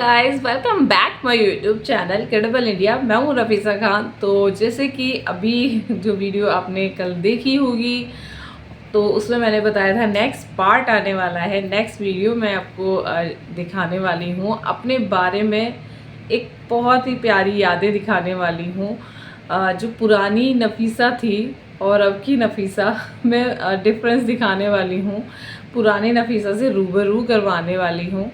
Guys, welcome back my YouTube channel credible India. मैं हूँ रफीसा खान। तो जैसे कि अभी जो वीडियो आपने कल देखी होगी, तो उसमें मैंने बताया था नेक्स्ट पार्ट आने वाला है। नेक्स्ट वीडियो मैं आपको दिखाने वाली हूँ अपने बारे में। एक बहुत ही प्यारी यादें दिखाने वाली हूँ। जो पुरानी नफीसा थी और अब की नफीसा में डिफरेंस दिखाने वाली हूँ। पुरानी नफीसा से रूबरू करवाने वाली हूँ।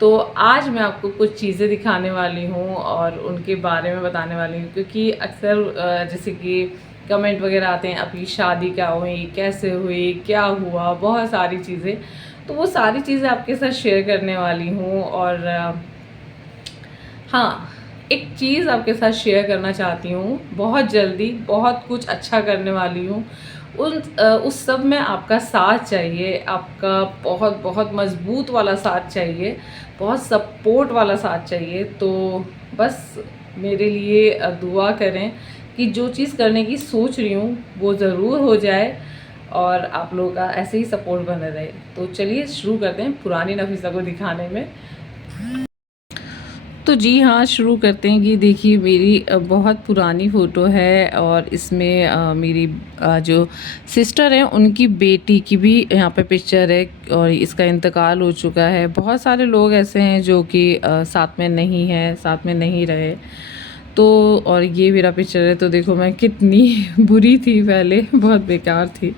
तो आज मैं आपको कुछ चीज़ें दिखाने वाली हूँ और उनके बारे में बताने वाली हूँ, क्योंकि अक्सर जैसे कि कमेंट वगैरह आते हैं अभी शादी क्या हुई, कैसे हुई, क्या हुआ, बहुत सारी चीज़ें। तो वो सारी चीज़ें आपके साथ शेयर करने वाली हूँ। और हाँ, एक चीज़ आपके साथ शेयर करना चाहती हूँ। बहुत जल्दी बहुत कुछ अच्छा करने वाली हूँ। उस सब में आपका साथ चाहिए, आपका बहुत बहुत मज़बूत वाला साथ चाहिए, बहुत सपोर्ट वाला साथ चाहिए। तो बस मेरे लिए दुआ करें कि जो चीज़ करने की सोच रही हूँ वो ज़रूर हो जाए और आप लोगों का ऐसे ही सपोर्ट बने रहे। तो चलिए शुरू करते हैं पुरानी नफीसा को दिखाने में। तो जी हाँ, शुरू करते हैं कि देखिए मेरी बहुत पुरानी फ़ोटो है और इसमें मेरी जो सिस्टर हैं उनकी बेटी की भी यहाँ पे पिक्चर है और इसका इंतकाल हो चुका है। बहुत सारे लोग ऐसे हैं जो कि साथ में नहीं हैं, साथ में नहीं रहे। तो और ये मेरा पिक्चर है। तो देखो मैं कितनी बुरी थी पहले, बहुत बेकार थी।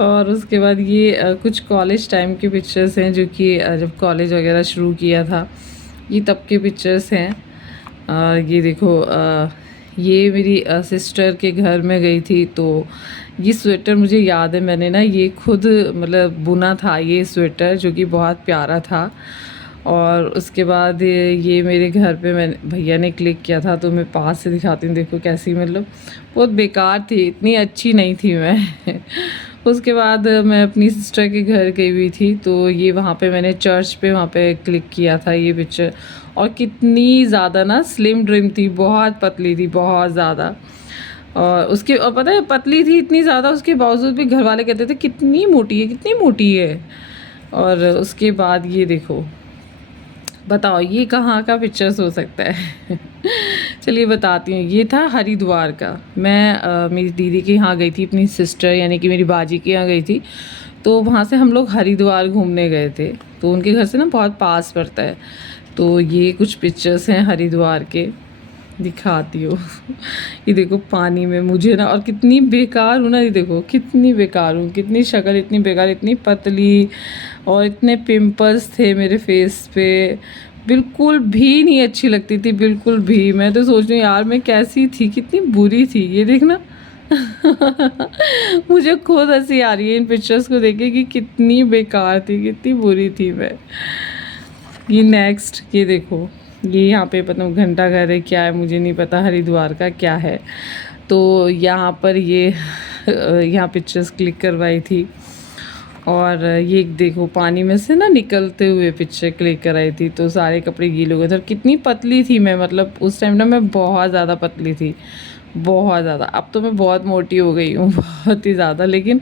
और उसके बाद ये कुछ कॉलेज टाइम के पिक्चर्स हैं, जो कि जब कॉलेज वगैरह शुरू किया था, ये तब के पिक्चर्स हैं। ये देखो, ये मेरी सिस्टर के घर में गई थी। तो ये स्वेटर मुझे याद है, मैंने ना ये खुद मतलब बुना था ये स्वेटर, जो कि बहुत प्यारा था। और उसके बाद ये मेरे घर पे मैंने भैया ने क्लिक किया था। तो मैं पास से दिखाती हूँ, देखो कैसी, मतलब बहुत बेकार थी, इतनी अच्छी नहीं थी मैं। उसके बाद मैं अपनी सिस्टर के घर गई हुई थी। तो ये वहाँ पे मैंने चर्च पे वहाँ पे क्लिक किया था ये पिक्चर। और कितनी ज़्यादा ना स्लिम ड्रिम थी, बहुत पतली थी, बहुत ज़्यादा। और पता है पतली थी इतनी ज़्यादा, उसके बावजूद भी घर वाले कहते थे कितनी मोटी है, कितनी मोटी है। और उसके बाद ये देखो, बताओ ये कहाँ का पिक्चर्स हो सकता है। चलिए बताती हूँ। ये था हरिद्वार का। मैं मेरी दीदी के यहाँ गई थी, अपनी सिस्टर यानी कि मेरी बाजी के यहाँ गई थी। तो वहाँ से हम लोग हरिद्वार घूमने गए थे। तो उनके घर से ना बहुत पास पड़ता है। तो ये कुछ पिक्चर्स हैं हरिद्वार के, दिखाती हूँ। ये देखो पानी में मुझे ना, और कितनी बेकार हूँ ना, ये देखो कितनी बेकार हूँ, कितनी शक्ल इतनी बेकार, इतनी पतली, और इतने पिंपल्स थे मेरे फेस पे। बिल्कुल भी नहीं अच्छी लगती थी, बिल्कुल भी। मैं तो सोच रही हूँ यार मैं कैसी थी, कितनी बुरी थी, ये देखना। मुझे खुद हंसी आ रही है इन पिक्चर्स को देख के कि कितनी बेकार थी, कितनी बुरी थी मैं। ये नेक्स्ट, ये देखो, ये यहाँ पे पता नहीं घंटा घर है क्या है, मुझे नहीं पता हरिद्वार का क्या है। तो यहाँ पर ये यहाँ पिक्चर्स क्लिक करवाई थी। और ये देखो पानी में से ना निकलते हुए पिक्चर क्लिक कराई थी। तो सारे कपड़े गीले हो गए थे और कितनी पतली थी मैं, मतलब उस टाइम ना मैं बहुत ज़्यादा पतली थी, बहुत ज़्यादा। अब तो मैं बहुत मोटी हो गई हूँ, बहुत ही ज़्यादा। लेकिन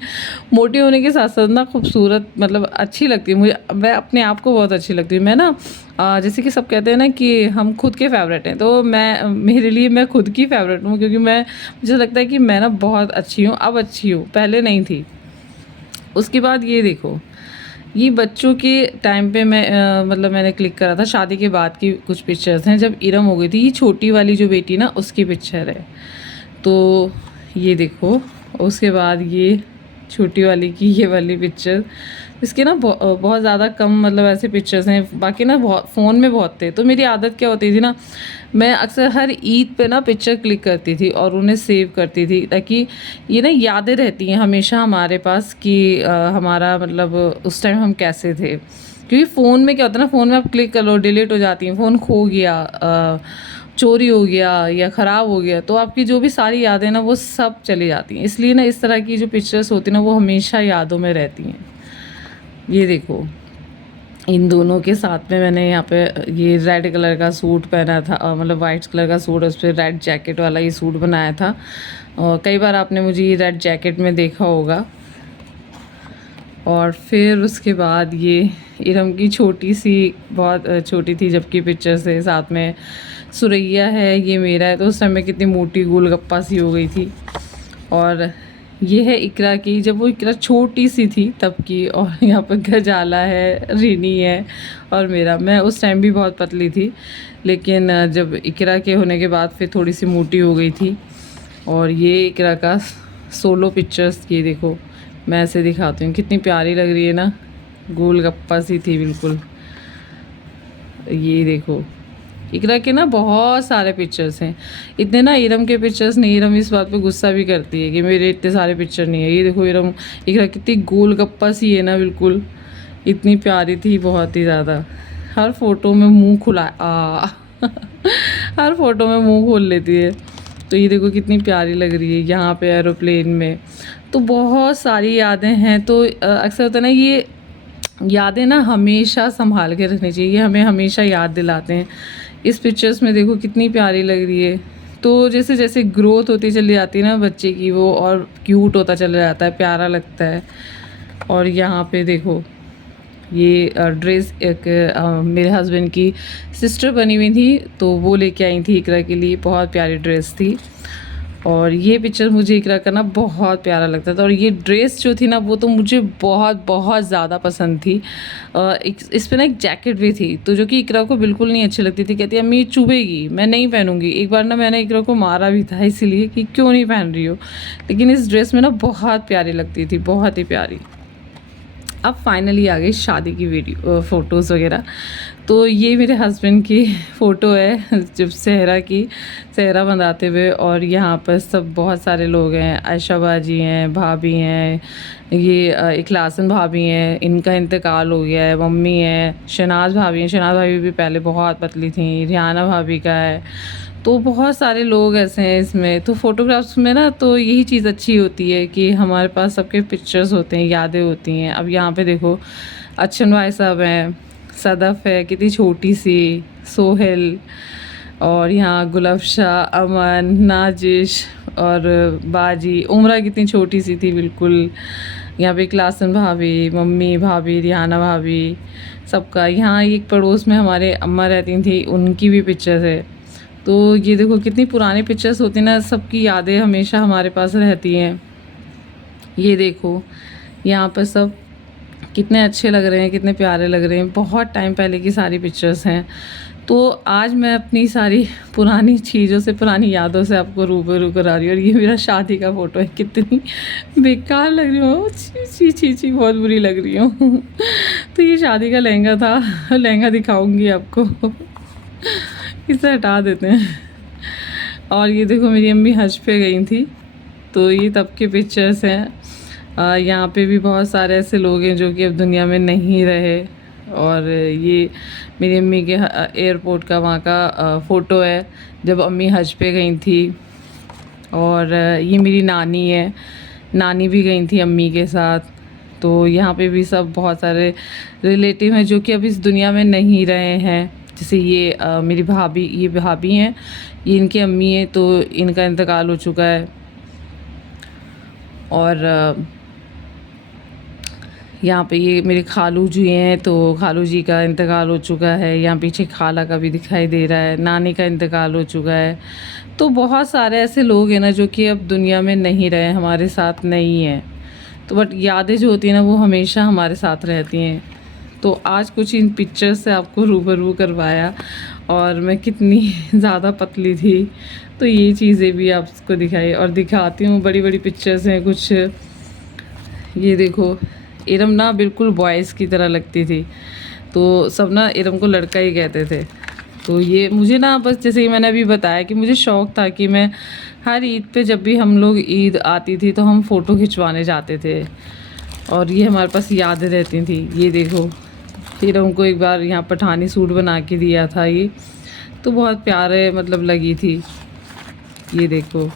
मोटी होने के साथ साथ ना खूबसूरत, मतलब अच्छी लगती है मुझे। मैं अपने आप को बहुत अच्छी लगती हूँ। मैं ना जैसे कि सब कहते हैं ना कि हम खुद के फेवरेट हैं, तो मैं, मेरे लिए मैं खुद की फेवरेट हूँ, क्योंकि मैं, मुझे लगता है कि मैं ना बहुत अच्छी हूँ, अब अच्छी हूँ, पहले नहीं थी। उसके बाद ये देखो, ये बच्चों के टाइम पे मैं मतलब मैंने क्लिक करा था। शादी के बाद की कुछ पिक्चर्स हैं, जब इरम हो गई थी। ये छोटी वाली जो बेटी ना, उसकी पिक्चर है। तो ये देखो, उसके बाद ये छोटी वाली की ये वाली पिक्चर। इसके ना बहुत ज़्यादा कम, मतलब ऐसे पिक्चर्स हैं। बाकी ना बहुत फ़ोन में बहुत थे। तो मेरी आदत क्या होती थी ना, मैं अक्सर हर ईद पे ना पिक्चर क्लिक करती थी और उन्हें सेव करती थी, ताकि ये ना यादें रहती हैं हमेशा हमारे पास कि हमारा मतलब उस टाइम हम कैसे थे। क्योंकि फ़ोन में क्या होता है ना, फ़ोन में आप क्लिक कर लो डिलीट हो जाती हैं, फ़ोन खो गया, चोरी हो गया या ख़राब हो गया, तो आपकी जो भी सारी यादें ना वो सब चली जाती हैं। इसलिए ना इस तरह की जो पिक्चर्स होती हैं ना, वो हमेशा यादों में रहती हैं। ये देखो, इन दोनों के साथ में मैंने यहाँ पे ये रेड कलर का सूट पहना था, मतलब वाइट कलर का सूट, उस पर रेड जैकेट वाला ये सूट बनाया था। और कई बार आपने मुझे ये रेड जैकेट में देखा होगा। और फिर उसके बाद ये इरम की छोटी सी, बहुत छोटी थी जबकि पिक्चर से, साथ में सुरैया है, ये मेरा है। तो उस टाइम में कितनी मोटी गोलगप्पा सी हो गई थी। और ये है इकरा की, जब वो इकरा छोटी सी थी तब की। और यहाँ पर गजाला है, रिनी है और मेरा। मैं उस टाइम भी बहुत पतली थी, लेकिन जब इकरा के होने के बाद फिर थोड़ी सी मोटी हो गई थी। और ये इकरा का सोलो पिक्चर्स, ये देखो मैं ऐसे दिखाती हूँ, कितनी प्यारी लग रही है ना, गोलगप्पा सी थी बिल्कुल। ये देखो इकरा के ना बहुत सारे पिक्चर्स हैं, इतने ना इरम के पिक्चर्स नहीं। इरम इस बात पे गुस्सा भी करती है कि मेरे इतने सारे पिक्चर नहीं है। ये देखो इरम, इकरा कितनी गोलगप्पा सी है ना बिल्कुल, इतनी प्यारी थी, बहुत ही ज़्यादा। हर फोटो में मुंह खुला हर फोटो में मुंह खोल लेती है। तो ये देखो कितनी प्यारी लग रही है यहाँ पे एरोप्लेन में। तो बहुत सारी यादें हैं। तो अक्सर होता है ना, ये यादें ना हमेशा संभाल के रखनी चाहिए, हमें हमेशा याद दिलाते हैं। इस पिक्चर्स में देखो कितनी प्यारी लग रही है। तो जैसे जैसे ग्रोथ होती चली जाती है ना बच्चे की, वो और क्यूट होता चला जाता है, प्यारा लगता है। और यहाँ पे देखो ये ड्रेस एक मेरे हस्बैंड की सिस्टर बनी हुई थी, तो वो लेके आई थी इकरा के लिए, बहुत प्यारी ड्रेस थी। और ये पिक्चर मुझे इकरा का ना बहुत प्यारा लगता था। और ये ड्रेस जो थी ना, वो तो मुझे बहुत बहुत ज़्यादा पसंद थी। इस पे ना एक जैकेट भी थी, तो जो कि इकरा को बिल्कुल नहीं अच्छी लगती थी। कहती अम्मी चुभेगी, मैं नहीं पहनूंगी। एक बार ना मैंने इकरा को मारा भी था इसीलिए कि क्यों नहीं पहन रही हो। लेकिन इस ड्रेस में ना बहुत प्यारी लगती थी, बहुत ही प्यारी। अब फाइनली आ गई शादी की वीडियो, फ़ोटोज़ वगैरह। तो ये मेरे हस्बैंड की फ़ोटो है जब सेहरा बंधाते हुए। और यहाँ पर सब बहुत सारे लोग हैं, आयशा बाजी हैं, भाभी हैं, ये इखलासन भाभी हैं, इनका इंतकाल हो गया है, मम्मी है, शनाज भाभी हैं। शनाज भाभी भी पहले बहुत पतली थी, रिहाना भाभी का है। तो बहुत सारे लोग ऐसे हैं इसमें। तो फ़ोटोग्राफ्स में ना, तो यही चीज़ अच्छी होती है कि हमारे पास सबके पिक्चर्स होते हैं, यादें होती हैं। अब यहाँ पे देखो अच्छन भाई साहब हैं, सदफ़ है कितनी छोटी सी, सोहेल, और यहाँ गुलफशा, अमन, नाजिश और बाजी। उम्रा कितनी छोटी सी थी बिल्कुल। यहाँ पे क्लासन भाभी, मम्मी भाभी, रिहाना भाभी, सबका। यहाँ एक पड़ोस में हमारे अम्मा रहती थी, उनकी भी पिक्चर्स है। तो ये देखो कितनी पुरानी पिक्चर्स होती ना, सबकी यादें हमेशा हमारे पास रहती हैं। ये देखो यहाँ पर सब कितने अच्छे लग रहे हैं, कितने प्यारे लग रहे हैं। बहुत टाइम पहले की सारी पिक्चर्स हैं। तो आज मैं अपनी सारी पुरानी चीज़ों से, पुरानी यादों से आपको रूबरू करा रही हूँ। और ये मेरा शादी का फ़ोटो है, कितनी बेकार लग रही हूँ, छी छी छी, बहुत बुरी लग रही हूँ। तो ये शादी का लहंगा था, लहंगा दिखाऊंगी आपको, इसे हटा देते हैं। और ये देखो मेरी अम्मी हज पे गई थी, तो ये तब के पिक्चर्स हैं। यहाँ पे भी बहुत सारे ऐसे लोग हैं जो कि अब दुनिया में नहीं रहे। और ये मेरी अम्मी के एयरपोर्ट का, वहाँ का फ़ोटो है जब अम्मी हज पे गई थी। और ये मेरी नानी है, नानी भी गई थी अम्मी के साथ। तो यहाँ पे भी सब बहुत सारे रिलेटिव हैं जो कि अब इस दुनिया में नहीं रहे हैं। जैसे ये मेरी भाभी, ये भाभी हैं, ये इनकी अम्मी है, तो इनका इंतकाल हो चुका है। और यहाँ पे ये मेरे खालू जी हैं, तो खालू जी का इंतकाल हो चुका है। यहाँ पीछे खाला का भी दिखाई दे रहा है, नानी का इंतकाल हो चुका है। तो बहुत सारे ऐसे लोग हैं ना जो कि अब दुनिया में नहीं रहे, हमारे साथ नहीं हैं। तो बट यादें जो होती हैं ना, वो हमेशा हमारे साथ रहती हैं। तो आज कुछ इन पिक्चर से आपको रूबरू करवाया। और मैं कितनी ज़्यादा पतली थी, तो ये चीज़ें भी आपको दिखाई और दिखाती हूँ। बड़ी बड़ी पिक्चर्स हैं कुछ। ये देखो इरम ना बिल्कुल बॉयज़ की तरह लगती थी, तो सब ना इरम को लड़का ही कहते थे। तो ये मुझे ना, बस जैसे कि मैंने अभी बताया कि मुझे शौक़ था कि मैं हर ईद पे, जब भी हम लोग ईद आती थी तो हम फ़ोटो खिंचवाने जाते थे। और ये हमारे पास यादें रहती थी। ये देखो इरम को एक बार यहाँ पठानी सूट बना के दिया था, ये तो बहुत प्यारे मतलब लगी थी। ये देखो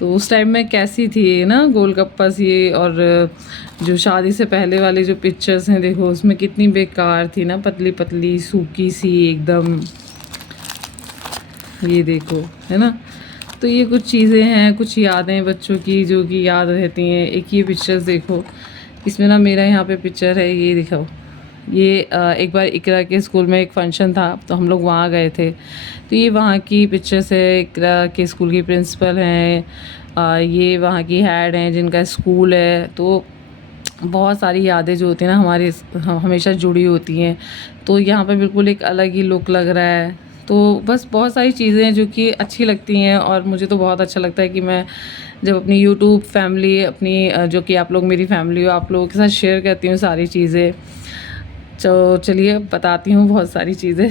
तो उस टाइम में कैसी थी ना, गोलगप्पा सी। और जो शादी से पहले वाले जो पिक्चर्स हैं देखो, उसमें कितनी बेकार थी ना, पतली पतली सूखी सी एकदम। ये देखो है ना। तो ये कुछ चीज़ें हैं, कुछ यादें बच्चों की जो कि याद रहती हैं। एक ये पिक्चर्स देखो, इसमें ना मेरा यहाँ पे पिक्चर है, ये दिखाओ। ये एक बार इकरा के स्कूल में एक फंक्शन था तो हम लोग वहाँ गए थे, तो ये वहाँ की पिक्चर्स है। इकरा के स्कूल की प्रिंसिपल हैं, ये वहाँ की हेड हैं जिनका स्कूल है। तो बहुत सारी यादें जो होती हैं ना हमारे हमेशा जुड़ी होती हैं। तो यहाँ पे बिल्कुल एक अलग ही लुक लग रहा है। तो बस बहुत सारी चीज़ें हैं जो कि अच्छी लगती हैं, और मुझे तो बहुत अच्छा लगता है कि मैं जब अपनी यूट्यूब फैमिली अपनी जो कि आप लोग मेरी फैमिली हो, आप लोगों के साथ शेयर करती हूँ सारी चीज़ें। तो चलिए बताती हूँ बहुत सारी चीज़ें।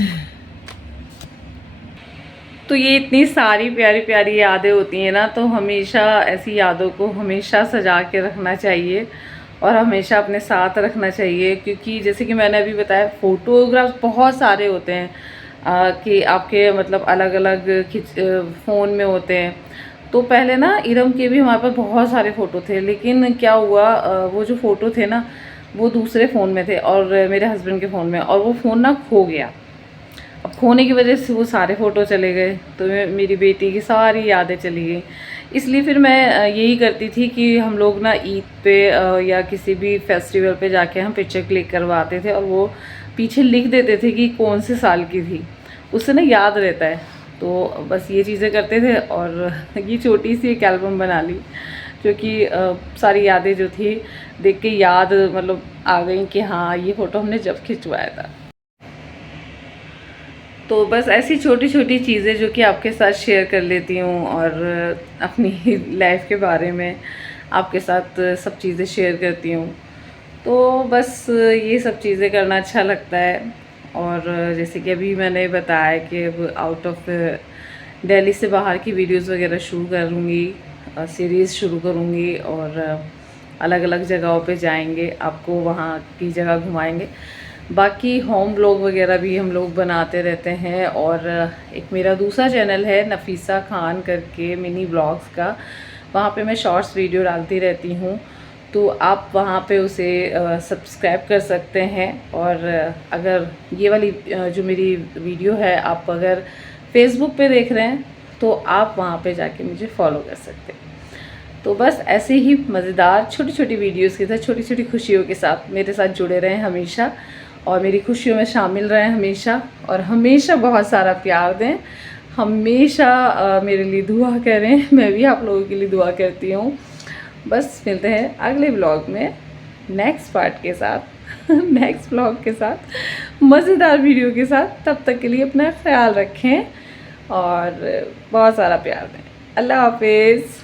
तो ये इतनी सारी प्यारी प्यारी यादें होती हैं ना, तो हमेशा ऐसी यादों को हमेशा सजा के रखना चाहिए और हमेशा अपने साथ रखना चाहिए। क्योंकि जैसे कि मैंने अभी बताया, फ़ोटोग्राफ्स बहुत सारे होते हैं कि आपके मतलब अलग अलग फ़ोन में होते हैं। तो पहले ना इरम के भी हमारे पास बहुत सारे फ़ोटो थे, लेकिन क्या हुआ, वो जो फ़ोटो थे ना वो दूसरे फ़ोन में थे और मेरे हस्बैंड के फ़ोन में, और वो फ़ोन ना खो गया। अब खोने की वजह से वो सारे फ़ोटो चले गए, तो मेरी बेटी की सारी यादें चली गई। इसलिए फिर मैं यही करती थी कि हम लोग ना ईद पे या किसी भी फेस्टिवल पे जाके हम पिक्चर क्लिक करवाते थे, और वो पीछे लिख देते थे कि कौन से साल की थी, उससे ना याद रहता है। तो बस ये चीज़ें करते थे, और ये छोटी सी एक एल्बम बना ली, क्योंकि सारी यादें जो थी देख के याद मतलब आ गई कि हाँ ये फ़ोटो हमने जब खिंचवाया था। तो बस ऐसी छोटी छोटी चीज़ें जो कि आपके साथ शेयर कर लेती हूँ, और अपनी लाइफ के बारे में आपके साथ सब चीज़ें शेयर करती हूँ। तो बस ये सब चीज़ें करना अच्छा लगता है। और जैसे कि अभी मैंने बताया कि अब आउट ऑफ दिल्ली से बाहर की वीडियोस वगैरह शुरू करूँगी, सीरीज़ शुरू करूँगी, और अलग अलग जगहों पे जाएंगे, आपको वहाँ की जगह घुमाएंगे। बाकी होम ब्लॉग वगैरह भी हम लोग बनाते रहते हैं। और एक मेरा दूसरा चैनल है नफीसा खान करके मिनी ब्लॉग्स का, वहाँ पे मैं शॉर्ट्स वीडियो डालती रहती हूँ, तो आप वहाँ पे उसे सब्सक्राइब कर सकते हैं। और अगर ये वाली जो मेरी वीडियो है आप अगर फेसबुक पे देख रहे हैं तो आप वहाँ पे जाके मुझे फॉलो कर सकते हैं। तो बस ऐसे ही मज़ेदार छोटी छोटी वीडियोस के साथ, छोटी छोटी खुशियों के साथ मेरे साथ जुड़े रहें हमेशा, और मेरी खुशियों में शामिल रहें हमेशा, और हमेशा बहुत सारा प्यार दें। हमेशा मेरे लिए दुआ करें, मैं भी आप लोगों के लिए दुआ करती हूँ। बस मिलते हैं अगले ब्लॉग में नेक्स्ट पार्ट के साथ नेक्स्ट ब्लॉग के साथ, मज़ेदार वीडियो के साथ। तब तक के लिए अपना ख्याल रखें और बहुत सारा प्यार दें। अल्लाह हाफिज़।